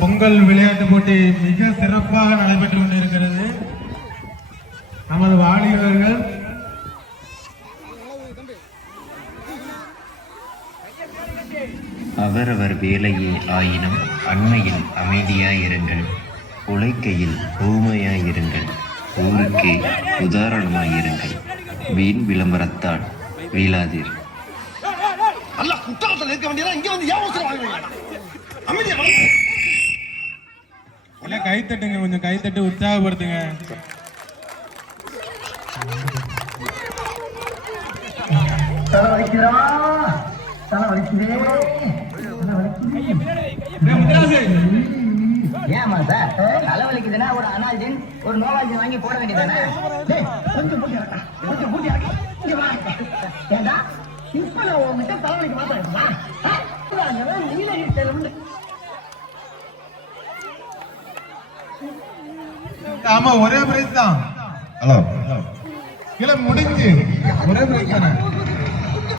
பொங்கல் விளையாட்டு போட்டி மிக சிறப்பாக நடைபெற்று கொண்டிருக்கிறது. நமது வாலிபர்கள் அவரவர் வேலையே ஆயினும் அண்மையில் அமைதியாயிருங்கள் உழைக்கையில் ஊமையாயிருங்கள் ஊருக்கே உதாரணமாயிருங்கள். வீண் விளம்பரத்தால் வீழாதீர். அல்ல குற்றாலத்தில் இருக்க வேண்டியதா இங்க வந்து அவசரம் வாங்குவீங்க அமைதியா கைத்தட்டுங்க கொஞ்சம் கைத்தட்டு உற்சாகப்படுத்துங்க. தலை வலிக்குதா தலை வலிக்குதே. தலை வலிக்குதே. ஏமா சார்? தலை வலிக்குதுன்னா ஒரு அனால்ஜின் ஒரு நோவால்ஜின் வாங்கி போட வேண்டியதானே டேய், கொஞ்சம் பூட்டி இறக்கா கொஞ்சம் பூட்டி இறக்கா. இங்க வா. ஏண்டா? இப்ப நான் உங்ககிட்ட தலை வலிக்க மாட்டேன் நீலகிரி ஆமா ஒரே பிரைஸ் தான். ஹலோ இல்ல முடிஞ்சு. ஒரே பிரைஸ் தானே?